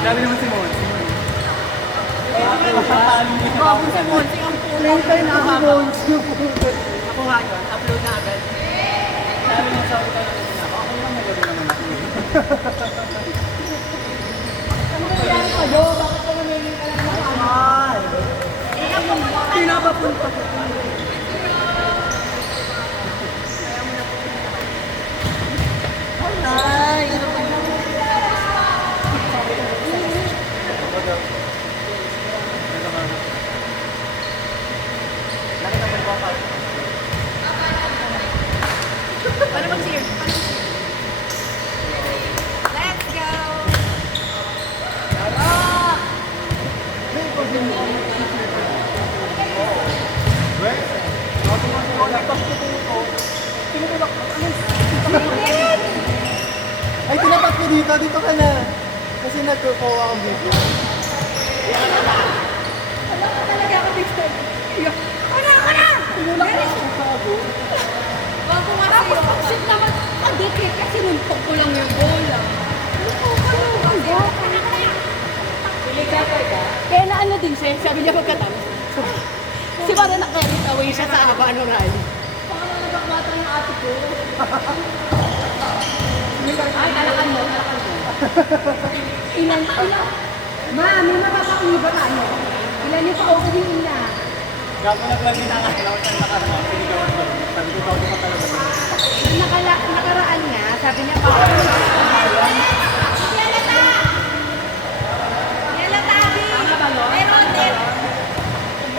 Grabe naman si Monsi. Bago si Monsi ang puno. Play na si Monsi. Ako nga yun, upload na agad. Sabi niya sa ako talaga niya. Ako lang nagawin naman ako. Ano ba yan kayo? Bakit ka namiming ka lang ng amal? Pinapapunta ko. Ay, ano ba yun? Laki naman ko ako. Paano mag-cheer? Let's go! Ay, tinapat ko dito. Dito ka na. Kasi nagkukuha ako video. Wala ka talaga ako dito. Ano? Tinulak ko ako sa ako. Bago nga sa'yo. Shit naman. Dikit kasi nuntok ko lang yung bola. Kaya na ano din siya, sabi niya pagkatapos. Si Mara na-carried away siya sa haba ng rally. Parang nagbaklatan yung ate ko. Ay, talakan mo. Ilan? Ma, may mapapakulibat ano? Ilan yung pa-opening na? Gago naglagi na nga. Lawat ang nakarma. Pinigawan ko. Sabi ko, tawag ko talaga. Nakaraan nga, sabi niya pa.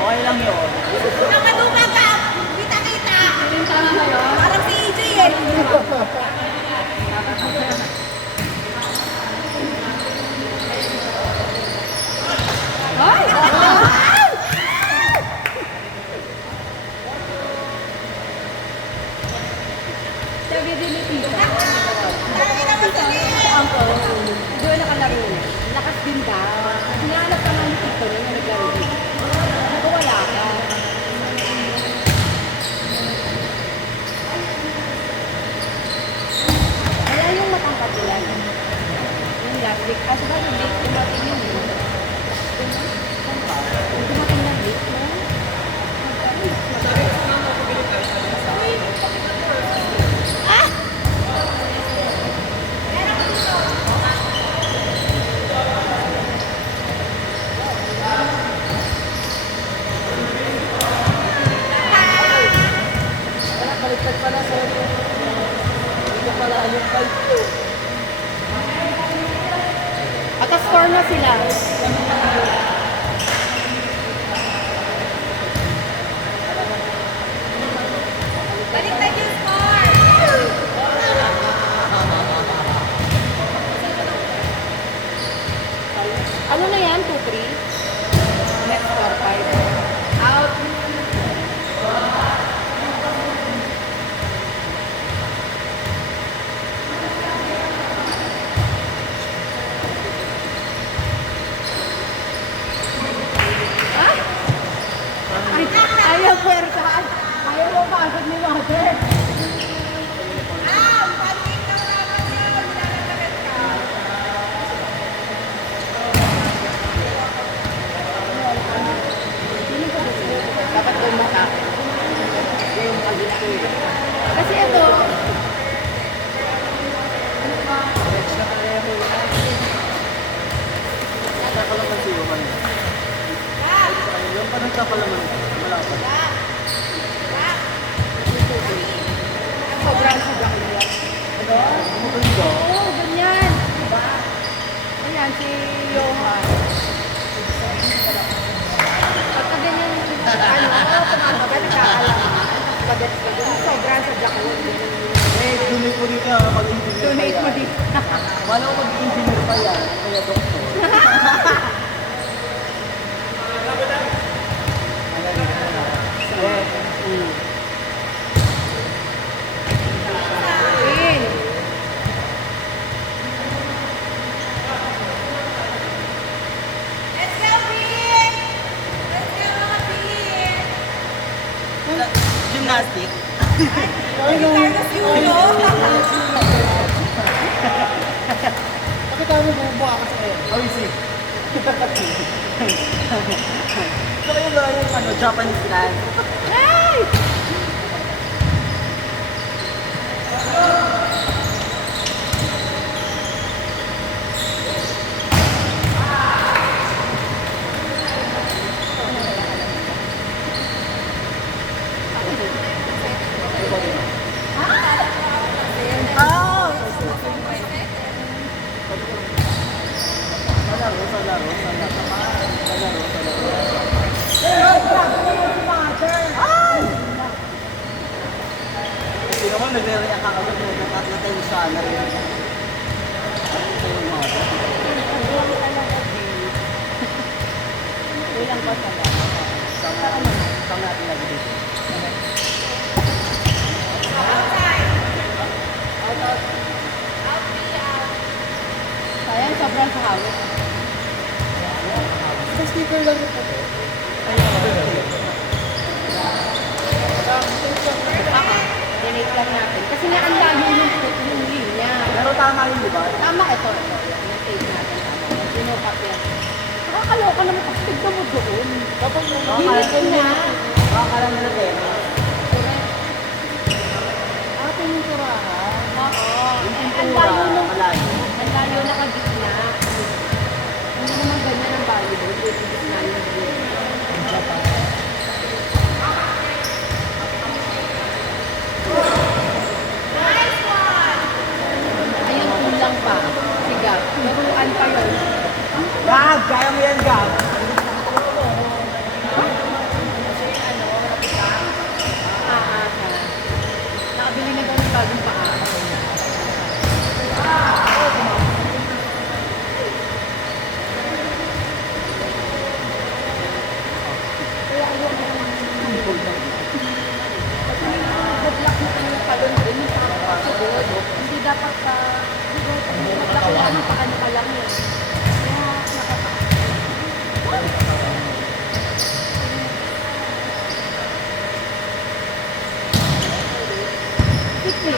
Okay lang yun. Tama ba yun? Parang si EJ eh. Ay! Sabi din ni Tito. Dahil naman sa Ako, doon nakalaro. Lakas din daw. Hinahanap ka nga ni Tito nung naglaro din. Ako wala ka. Wala yung matangkad nila. Yung last week. Kasi ba yung late dumating yun? Yung dumating na late, no? Baliktad pala sa dito pala yung 5. At score na sila. baliktad yung score. Ano na yan? 2-3? Next score 5. Out. Ayaw puwersahan. Ayaw mo pasok ni Mother. Pag-ing ka naman yun. Lalalagat ka. Dapat bumata. Yung kabila. Kasi ito, Nagkakalaman si Roman. Yung pa nagkakalaman. Malapad. sobrang yan. Ano? Ano ba ito? Oo, ganyan. Ayan, si Johan. Pagka ganyan, kumakagal, nagkakalaman. Pagkat sobrang sa Jack Wood. Eh, donate mo dito pag-engineer. Donate mo dito. Wala ko mag-engineer pa yan. Kaya doktor. Ayun. Let's go, Pin! Let's go, mga Pin! Gymnastic. Carlos Yulo! Ito yung ba yung ano, Japanese land? Ay! Ah! Salaro, salaro, salaro. Salaro, salaro. Hindi naman, nagre-react ako sa nagkakatensya na rin. Ano ito yung mga Ilang ba sa Saan natin lagi dito? Sayang, sobrang sa hawak. Sa sticker lang ito. Ako, dinate lang natin. Kasi nga ang layo yung linya. Pero tama yun, di ba? Tama, ito. Yung tape natin. Tama. Sinukap yan. Nakakaloka naman kasi tignan mo doon. Dapat mo Limit na. Makakala nila pera. Correct. Ate yung turahan. Oo. Yung Ang pintura, layo nung malayo. ang layo nakagitna. Hindi naman ganyan ang volleyball. Yung gitna yung gitna. Ayun, kulang pa. Siga. Laruan pa yun. Gab! Kaya mo yan, Gab! Paa ka. Nakabili na daw ng bagong paa. Kasi nag-block na tayo ng talon din. Yung paa siguro. Hindi dapat pa. Mag-block na ng paa niya ka lang yun. Kaya nakapa. Kasi,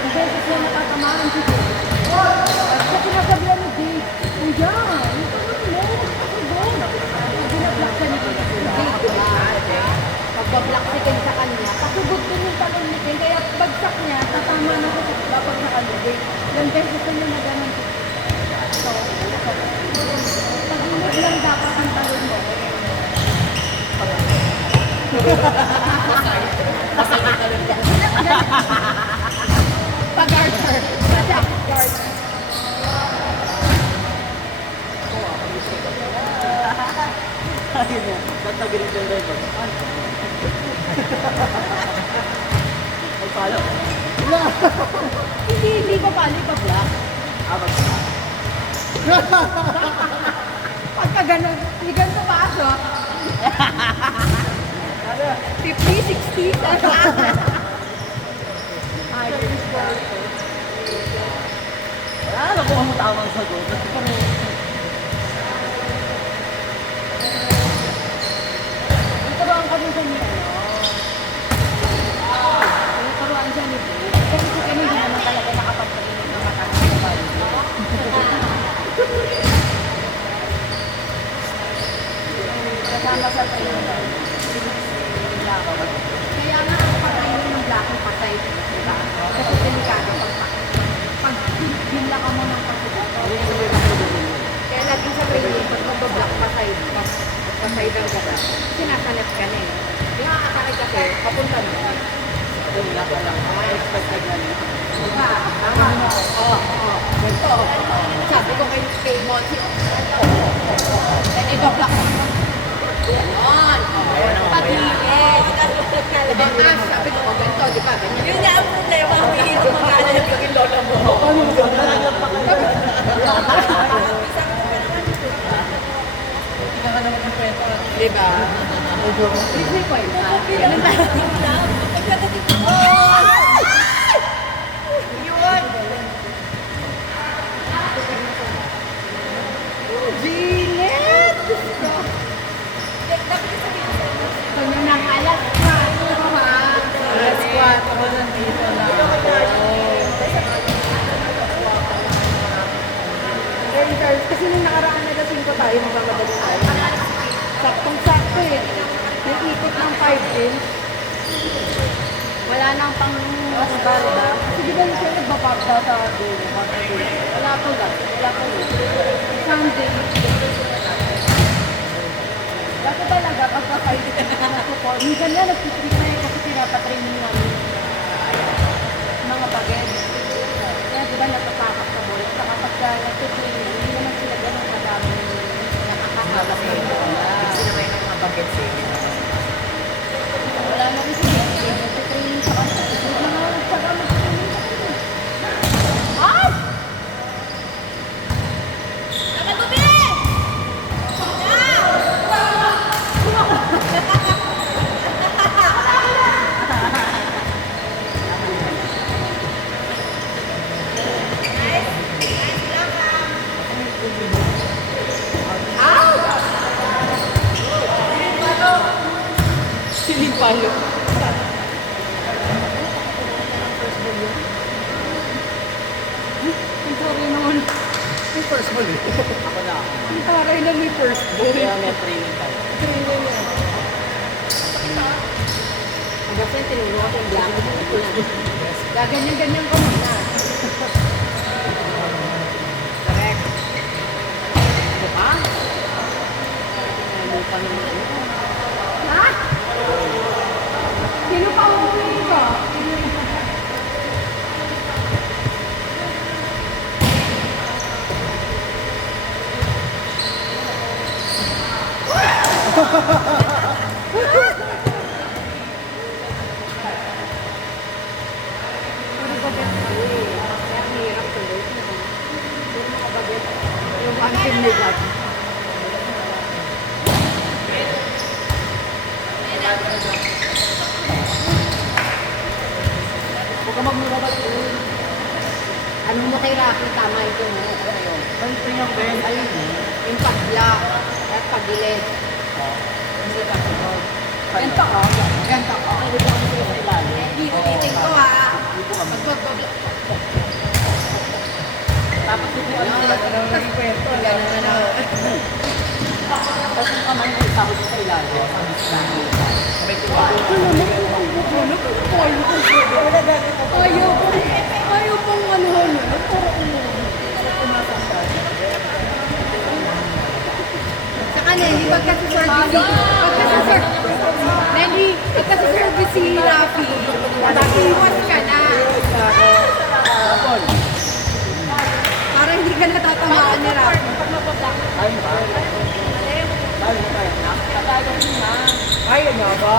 ang beses na nakatamaan si Jay. At sa pinagabihan ni Jay, kuya, yung tanong mo, ako doon. Binablock siya ni Jay. Pagbablock si Jay sa kanya, pasugod din yung tanong ni Jay, kaya bagsak niya, tatama na sa dapat na kanya Jay. Yung beses na niya na ganun. So, pag-inod lang dapat ang tanong mo. Pag-Arthur. Pag-Arthur. Ayun yan. Tatagilid yung driver. Ay, palo. Hindi ko balik pa-block. Abag. Pagka ganun, hindi ganito pasok. 50, 60. Ay, Wala, nakuha mo tamang sagot. turuan kami sa niya. Turuan siya ni Dave. Kasi si Kenny hindi naman talaga nakapagpalinig ng mata ng babae. Kasama sa training. Kaya nga ang pag-training ng black ng patay. Diba? Kasi delikado pag hinla ka mo ng pagkakataon. Kaya laging sa training, pag mag-block patay, patay daw ka na. Sinasanip ka na eh. Yung atake kasi, papunta na. Ayun nga pala. Expected na niya. Diba? Tama. Oo. Ganito. Sabi ko kay Monty, then i-block mo. Ganon. Patigil. Ibang sabi ko, ganito, di ba? Ganyan. Yun nga ang problema. Mahirap magalit yung lola mo. Di ba? May kwenta. Ganun tayo. Pagkadating ko. Yun. Jeanette! Dapat sabihin sa inyo. Kanya ng alas pa. Alas 4. Ako nandito na. Kasi nung nakaraan na dating ko tayo, natin. Wala nang pang... Mas banda. Kasi di ba siya nagbabagda sa atin? Wala ko lang. Wala ko lang. Sunday. Dati talaga, pagka-fight ito na support. Minsan nga, nagtitreat na yun kasi pinapatraining namin mga bagay. Kaya di ba natatakap sa bola? Saka pagka nagtitreat, hindi naman sila ganun kadami nakakahabas na yun. Sino ba yung mga bagets eh? Wala na rin sila. Nagtitraining sa kanila. Hindi na nga nagsaga mag-training sa kanila. Ay! Nakatubi! Siling palo. Ang taray naman. Yung first ball eh. Ako na. Ang taray na may first ball. Kaya may training tayo. Training yan. Hanggang sa'yo, tinulungan ko yung blanco. Gaganyan-ganyan ko muna. Correct. Diba? Ano pa naman? Ha? Sino pa umuwi ka? Puro bagat ako eh. Kaya ang hirap tuloy. Puro mga bagat. Yung one team nila. Huwag ka magmurabal tuloy. Ano mo kay Rocky? Tama ito mo. Ano? Ganito yung Ben. Ayun. Yung pagla. At pagilid. Hindi ka sa road. Ganta ka. Ganta ka. Hindi ko kami sa ilalim. Ulitin ko ha. Dito kami. Tapos ito ano naging kwento. Ganun na. Tapos yung kamay mo isahod sa ilalim. May tuwa. Ayaw pong ano. Sa kanya, hindi pagka sa service. Pagka sa service si Rafi, iwas ka na. Para hindi ka natatamaan ni Rafi. Ay, ba? Ay, ba? Ay, ano ba?